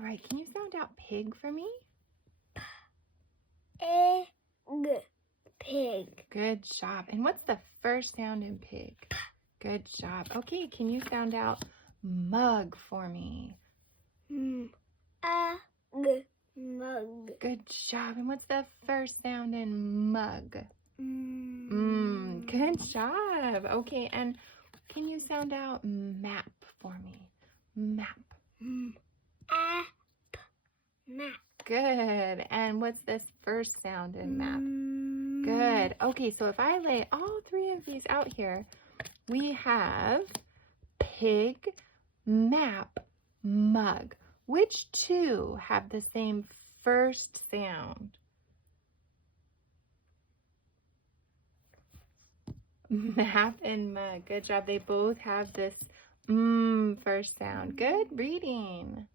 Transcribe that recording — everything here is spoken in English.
right, can you sound out pig for me? Egg. Pig. Good job. And what's the first sound in pig? Good job. Okay, can you sound out mug for me? Mug. Good job. And what's the first sound in mug? Good job. Okay, and can you sound out map for me? Map. Map. Good. And what's this first sound in map? Good. Okay, so if I lay all three of these out here, we have pig, map, mug. Which two have the same first sound? Map and mug. Good job. They both have this first sound. Good reading.